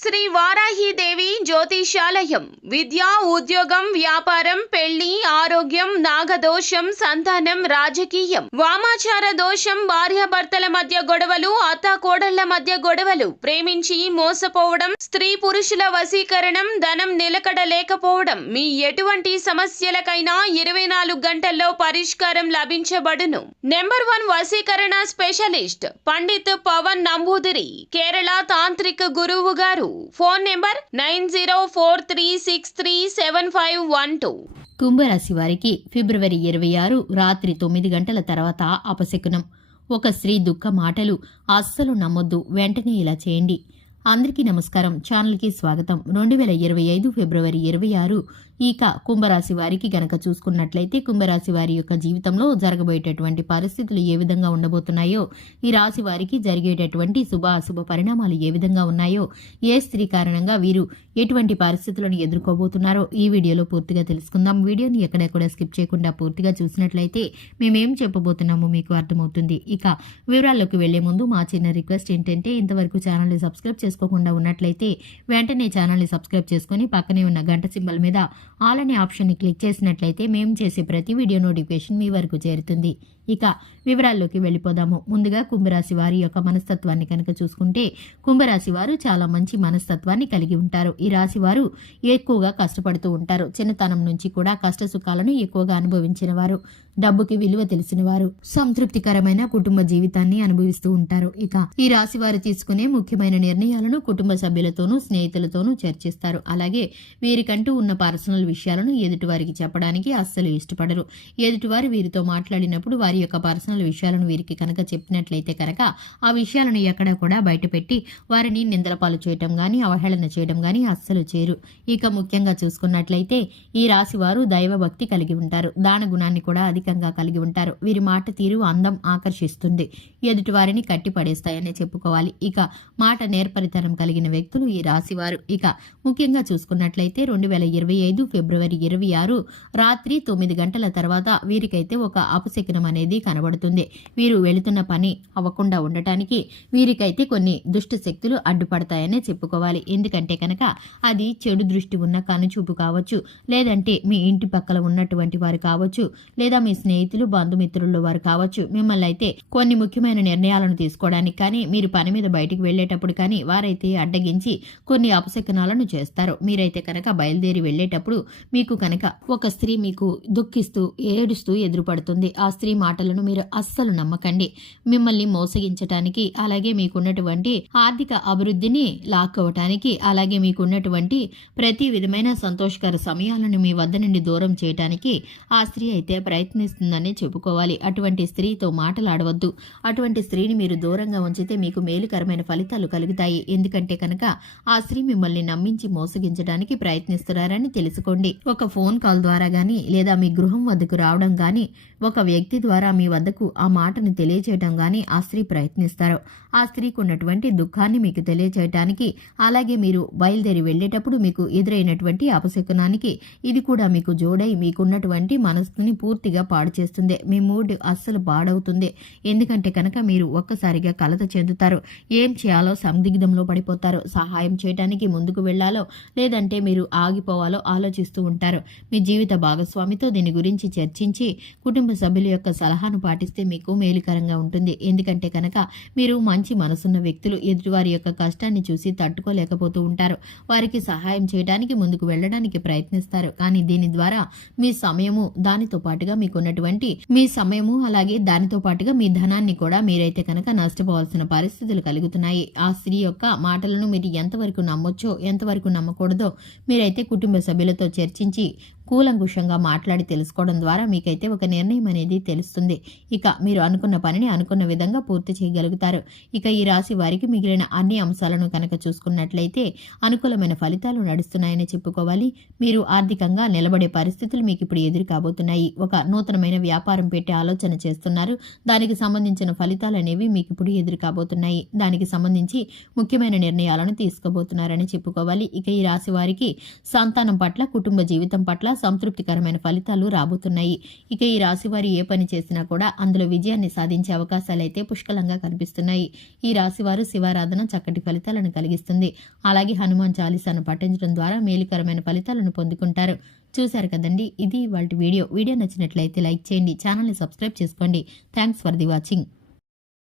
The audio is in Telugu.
శ్రీ వారాహిదేవి జ్యోతిషాలయం విద్య, ఉద్యోగం, వ్యాపారం, పెళ్లి, ఆరోగ్యం, నాగదోషం, సంతానం, రాజకీయం, వామాచార దోషం, భార్యాభర్తల మధ్య గొడవలు, అత్తాకోడళ్ల మధ్య గొడవలు, ప్రేమించి మోసపోవడం, స్త్రీ పురుషుల వశీకరణం, ధనం నిలకడ లేకపోవడం, మీ ఎటువంటి సమస్యలకైనా 24 గంటల్లో పరిష్కారం లభించబడును. నెంబర్ 1 వశీకరణ స్పెషలిస్ట్ పండిత్ పవన్ నంబూదిరి, కేరళ తాంత్రిక గురువు గారు. Phone number 9043637512. కుంభరాశి వారికి ఫిబ్రవరి 26 రాత్రి 9 గంటల తర్వాత అపశకునం. ఒక స్త్రీ దుఃఖ మాటలు అస్సలు నమ్మొద్దు. వెంటనే ఇలా చేయండి. అందరికీ నమస్కారం. ఛానల్కి స్వాగతం. 2025 ఫిబ్రవరి 26 ఇక కుంభరాశి వారికి గనక చూసుకున్నట్లయితే కుంభరాశి వారి యొక్క జీవితంలో జరగబోయేటటువంటి పరిస్థితులు ఏ విధంగా ఉండబోతున్నాయో, ఈ రాశి వారికి జరిగేటటువంటి శుభ అశుభ పరిణామాలు ఏ విధంగా ఉన్నాయో, ఏ స్త్రీ కారణంగా వీరు ఎటువంటి పరిస్థితులను ఎదుర్కోబోతున్నారో ఈ వీడియోలో పూర్తిగా తెలుసుకుందాం. వీడియోని ఎక్కడెక్కడ స్కిప్ చేయకుండా పూర్తిగా చూసినట్లయితే మేమేం చెప్పబోతున్నామో మీకు అర్థమవుతుంది. ఇక వివరాల్లోకి వెళ్లే ముందు మా చిన్న రిక్వెస్ట్ ఏంటంటే, ఇంతవరకు ఛానల్ని సబ్స్క్రైబ్ చేసుకోకుండా ఉన్నట్లయితే వెంటనే ఛానల్ని సబ్స్క్రైబ్ చేసుకుని పక్కనే ఉన్న గంట సింబల్ మీద ఆల్ అనే ఆప్షన్ని క్లిక్ చేసినట్లయితే మేము చేసే ప్రతి వీడియో నోటిఫికేషన్ మీ వరకు చేరుతుంది. ఇక వివరాల్లోకి వెళ్ళిపోదాము. ముందుగా కుంభరాశి వారి యొక్క మనస్తత్వాన్ని కనుక చూసుకుంటే, కుంభరాశి వారు చాలా మంచి మనస్తత్వాన్ని కలిగి ఉంటారు. ఈ రాశి వారు ఎక్కువగా కష్టపడుతూ ఉంటారు. చిన్నతనం నుంచి కూడా కష్ట సుఖాలను ఎక్కువగా అనుభవించిన వారు, డబ్బుకి విలువ తెలిసిన వారు, సంతృప్తికరమైన కుటుంబ జీవితాన్ని అనుభవిస్తూ ఉంటారు. ఇక ఈ రాశి వారు తీసుకునే ముఖ్యమైన నిర్ణయాలను కుటుంబ సభ్యులతోనూ స్నేహితులతోనూ చర్చిస్తారు. అలాగే వీరికంటూ ఉన్న పర్సనల్ విషయాలను ఎదుటివారికి చెప్పడానికి అస్సలు ఇష్టపడరు. ఎదుటివారు వీరితో మాట్లాడినప్పుడు వారి యొక్క పర్సనల్ విషయాలను వీరికి కనుక చెప్పినట్లయితే కనుక ఆ విషయాలను ఎక్కడా కూడా బయటపెట్టి వారిని నిందల పాలు చేయటం గానీ అవహేళన చేయడం గానీ అస్సలు చేయరు. ఇక ముఖ్యంగా చూసుకున్నట్లయితే ఈ రాశి వారు దైవభక్తి కలిగి ఉంటారు. దాన గుణాన్ని కూడా అధికంగా కలిగి ఉంటారు. వీరి మాట తీరు అందం ఆకర్షిస్తుంది, ఎదుటి వారిని కట్టి పడేస్తాయని చెప్పుకోవాలి. ఇక మాట నేర్పరితనం కలిగిన వ్యక్తులు ఈ రాశివారు. ఇక ముఖ్యంగా చూసుకున్నట్లయితే 2025 ఫిబ్రవరి 26 రాత్రి 9 గంటల తర్వాత వీరికైతే ఒక అపశకునం అనేది కనబడుతుంది. వీరు వెళుతున్న పని అవ్వకుండా ఉండటానికి వీరికైతే కొన్ని దుష్ట శక్తులు అడ్డుపడతాయనే చెప్పుకోవాలి. ఎందుకంటే కనుక అది చెడు దృష్టి ఉన్న కనుచూపు కావచ్చు, లేదంటే మీ ఇంటి పక్కల ఉన్నటువంటి వారు కావచ్చు, లేదా మీ స్నేహితులు బంధుమిత్రుల్లో వారు కావచ్చు. మిమ్మల్ని అయితే కొన్ని ముఖ్యమైన నిర్ణయాలను తీసుకోవడానికి కానీ, మీరు పని మీద బయటికి వెళ్లేటప్పుడు కానీ వారైతే అడ్డగించి కొన్ని అపశకునాలను చేస్తారు. మీరైతే కనుక బయలుదేరి వెళ్లేటప్పుడు మీకు కనుక ఒక స్త్రీ మీకు దుఃఖిస్తూ ఏడుస్తూ ఎదురుపడుతుంది. ఆ స్త్రీ మాటలను మీరు అస్సలు నమ్మకండి. మిమ్మల్ని మోసగించటానికి, అలాగే మీకున్నటువంటి ఆర్థిక అభివృద్ధిని లాక్కోవటానికి, అలాగే మీకున్నటువంటి ప్రతి విధమైన సంతోషకర సమయాలను మీ వద్ద నుండి దూరం చేయటానికి ఆ స్త్రీ అయితే ప్రయత్నిస్తుందని చెప్పుకోవాలి. అటువంటి స్త్రీతో మాటలాడవద్దు. అటువంటి స్త్రీని మీరు దూరంగా ఉంచితే మీకు మేలుకరమైన ఫలితాలు కలుగుతాయి. ఎందుకంటే కనుక ఆ స్త్రీ మిమ్మల్ని నమ్మించి మోసగించడానికి ప్రయత్నిస్తున్నారని తెలుసుకోండి. ఒక ఫోన్ కాల్ ద్వారా గానీ, లేదా మీ గృహం వద్దకు రావడం గానీ, ఒక వ్యక్తి ద్వారా మీ వద్దకు ఆ మాటను తెలియచేయడం గానీ ఆ స్త్రీ ప్రయత్నిస్తారు. ఆ స్త్రీకి ఉన్నటువంటి దుఃఖాన్ని మీకు తెలియచేయటానికి, అలాగే మీరు బయలుదేరి వెళ్లేటప్పుడు మీకు ఎదురైనటువంటి అపశకునానికి ఇది కూడా మీకు జోడై మీకున్నటువంటి మనసుని పూర్తిగా పాడు చేస్తుంది. మీ మూడ్ అస్సలు పాడవుతుంది. ఎందుకంటే కనుక మీరు ఒక్కసారిగా కలత చెందుతారు. ఏం చేయాలో సందిగ్ధంలో పడిపోతారు. సహాయం చేయడానికి ముందుకు వెళ్లాలో లేదంటే మీరు ఆగిపోవాలో ఆలోచిస్తూ ఉంటారు. మీ జీవిత భాగస్వామితో దీని గురించి చర్చించి కుటుంబ సభ్యుల యొక్క సలహాను పాటిస్తే మీకు మేలుకరంగా ఉంటుంది. ఎందుకంటే కనుక మీరు మంచి మనసున్న వ్యక్తులు. ఎదుటివారి యొక్క కష్టాన్ని చూసి తట్టుకోలేకపోతూ ఉంటారు. వారికి సహాయం చేయడానికి ముందుకు వెళ్ళడానికి ప్రయత్నిస్తారు. కానీ దీని ద్వారా మీ సమయము, దానితో పాటుగా మీకున్నటువంటి మీ సమయము, అలాగే దానితో పాటుగా మీ ధనాన్ని కూడా మీరైతే కనుక నష్టపోవాల్సిన పరిస్థితులు కలుగుతున్నాయి. ఆ స్త్రీ యొక్క మాటలను మీరు ఎంతవరకు నమ్మొచ్చో ఎంతవరకు నమ్మకూడదో మీరైతే కుటుంబ సభ్యులతో చర్చించి కూలంకుషంగా మాట్లాడి తెలుసుకోవడం ద్వారా మీకైతే ఒక నిర్ణయం అనేది తెలుస్తుంది. ఇక మీరు అనుకున్న పనిని అనుకున్న విధంగా పూర్తి చేయగలుగుతారు. ఇక ఈ రాశి వారికి మిగిలిన అన్ని అంశాలను కనుక చూసుకున్నట్లయితే అనుకూలమైన ఫలితాలు నడుస్తున్నాయని చెప్పుకోవాలి. మీరు ఆర్థికంగా నిలబడే పరిస్థితులు మీకు ఇప్పుడు ఎదురు కాబోతున్నాయి. ఒక నూతనమైన వ్యాపారం పెట్టే ఆలోచన చేస్తున్నారు. దానికి సంబంధించిన ఫలితాలు అనేవి మీకు ఇప్పుడు ఎదురు కాబోతున్నాయి. దానికి సంబంధించి ముఖ్యమైన నిర్ణయాలను తీసుకోబోతున్నారని చెప్పుకోవాలి. ఇక ఈ రాశి వారికి సంతానం పట్ల, కుటుంబ జీవితం పట్ల, సంతృప్తికరమైన ఫలితాలు రాబోతున్నాయి. ఇక ఈ రాశి వారు ఏ పని చేసినా కూడా అందులో విజయాన్ని సాధించే అవకాశాలైతే పుష్కలంగా కనిపిస్తున్నాయి. ఈ రాశి వారు శివారాధన చక్కటి ఫలితాలను కలిగిస్తుంది. అలాగే హనుమాన్ చాలీసాను పఠించడం ద్వారా మేలుకరమైన ఫలితాలను పొందుకుంటారు. చూశారు కదండి, ఇది ఇవాల్టి వీడియో నచ్చినట్లయితే లైక్ చేయండి, ఛానల్ని సబ్స్క్రైబ్ చేసుకోండి. Thanks for the watching.